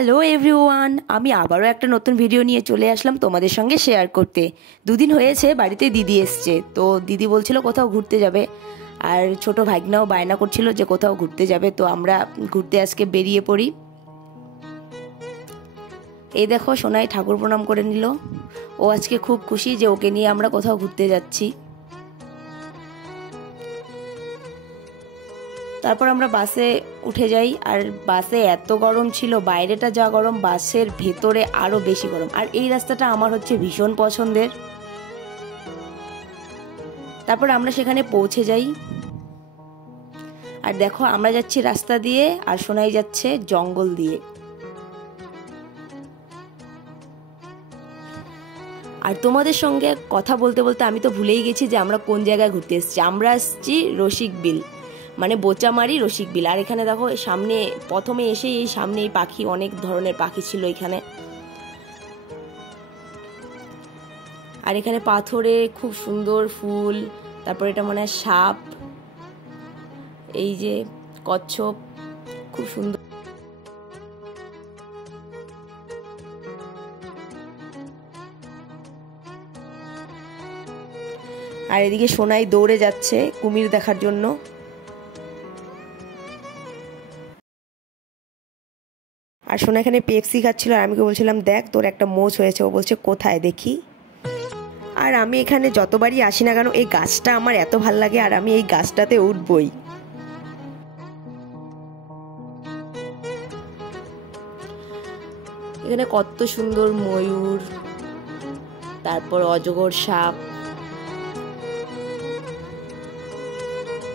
Hello everyone, আমি আবারও একটা নতুন ভিডিও নিয়ে চলে আসলাম তোমাদের সঙ্গে শেয়ার করতে। দুদিন হয়েছে বাড়িতে দিদি এসছে, তো দিদি বলছিল কোথাও ঘুরতে যাবে, আর ছোট ভাগনাও বায়না করছিল যে কোথাও ঘুরতে যাবে। তো আমরা ঘুরতে আজকে বেরিয়ে পড়ি। এই দেখো, সোনাই ঠাকুর প্রণাম করে নিল। ও আজকে খুব খুশি যে ওকে নিয়ে আমরা কোথাও ঘুরতে যাচ্ছি। তারপর আমরা বাসে উঠে যাই, আর বাসে এত গরম ছিল, বাইরেটা যা গরম বাসের ভেতরে আরো বেশি গরম। আর এই রাস্তাটা আমার হচ্ছে ভীষণ পছন্দের। তারপর আমরা সেখানে পৌঁছে যাই, আর দেখো আমরা যাচ্ছি রাস্তা দিয়ে আর সোনাই যাচ্ছে জঙ্গল দিয়ে। আর তোমাদের সঙ্গে কথা বলতে বলতে আমি তো ভুলেই গেছি যে আমরা কোন জায়গায় ঘুরতে এসেছি। আমরা আসছি রসিকবিল, মানে বোচামারি রসিকবিল। আর এখানে দেখো সামনে প্রথমে এসেই এই সামনে এই পাখি, অনেক ধরনের পাখি ছিল এখানে। আর এখানে পাথরে খুব সুন্দর ফুল, তারপর এটা মনে হয় সাপ, এই যে কচ্ছপ, খুব সুন্দর। আর এদিকে সোনাই দৌড়ে যাচ্ছে কুমির দেখার জন্য। আর সোনা এখানে পেপসি খাচ্ছিল, আর আমি বলছিলাম দেখ তোর একটা মোচ হয়েছে। ও বলছে কোথায় দেখি। আর আমি এখানে যতবারই আসি না কেন এই গাছটা আমার এত ভাল লাগে, আর আমি এই গাছটাতে উঠবই। এখানে কত সুন্দর ময়ূর, তারপর অজগর সাপ।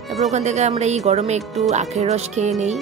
তারপর ওখান থেকে আমরা এই গরমে একটু আখের রস খেয়ে নেই।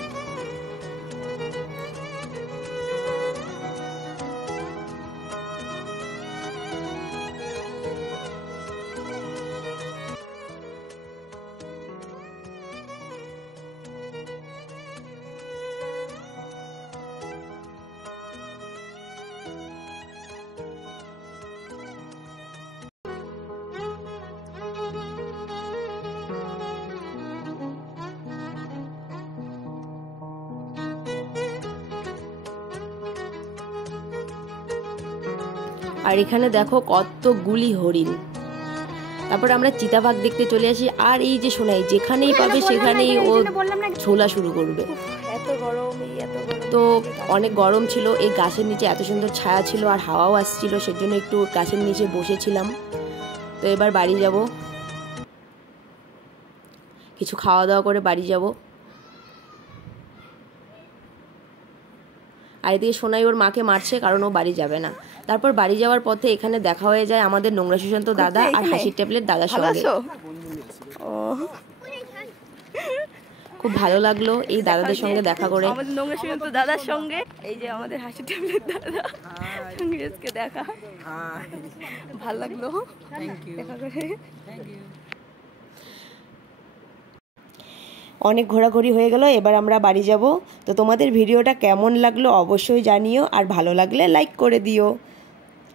আর এখানে দেখো কতগুলি হরিণ। তারপর আমরা চিতাবাঘ দেখতে চলে আসি। আর এই যে সোনাই যেখানেই পাবে সেখানেই ও ঝোলা শুরু করবে। তো অনেক গরম ছিল, এই গাছের নিচে এত সুন্দর ছায়া ছিল আর হাওয়াও আসছিল, সেজন্য একটু গাছের নিচে বসেছিলাম। তো এবার বাড়ি যাব, কিছু খাওয়া দাওয়া করে বাড়ি যাব। আর এদিকে সোনাই ওর মাকে মারছে কারণ ও বাড়ি যাবে না। তারপর বাড়ি যাওয়ার পথে এখানে দেখা হয়ে যায় আমাদের নোংরা সুশান্ত দাদা আর হাসির ট্যাবলেট দাদার সঙ্গে। খুব ভালো লাগলো এই দাদাদের সঙ্গে দেখা করে। আমাদের নোংরা সুশান্ত দাদার সঙ্গে এই যে আমাদের হাসির ট্যাবলেট দাদা সঙ্গে আজকে দেখা, ভালো লাগলো দেখা করে। অনেক ঘোরাঘুরি হয়ে গেল, এবার আমরা বাড়ি যাব। তো তোমাদের ভিডিওটা কেমন লাগলো অবশ্যই জানিও, আর ভালো লাগলে লাইক করে দিও।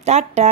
টাটা।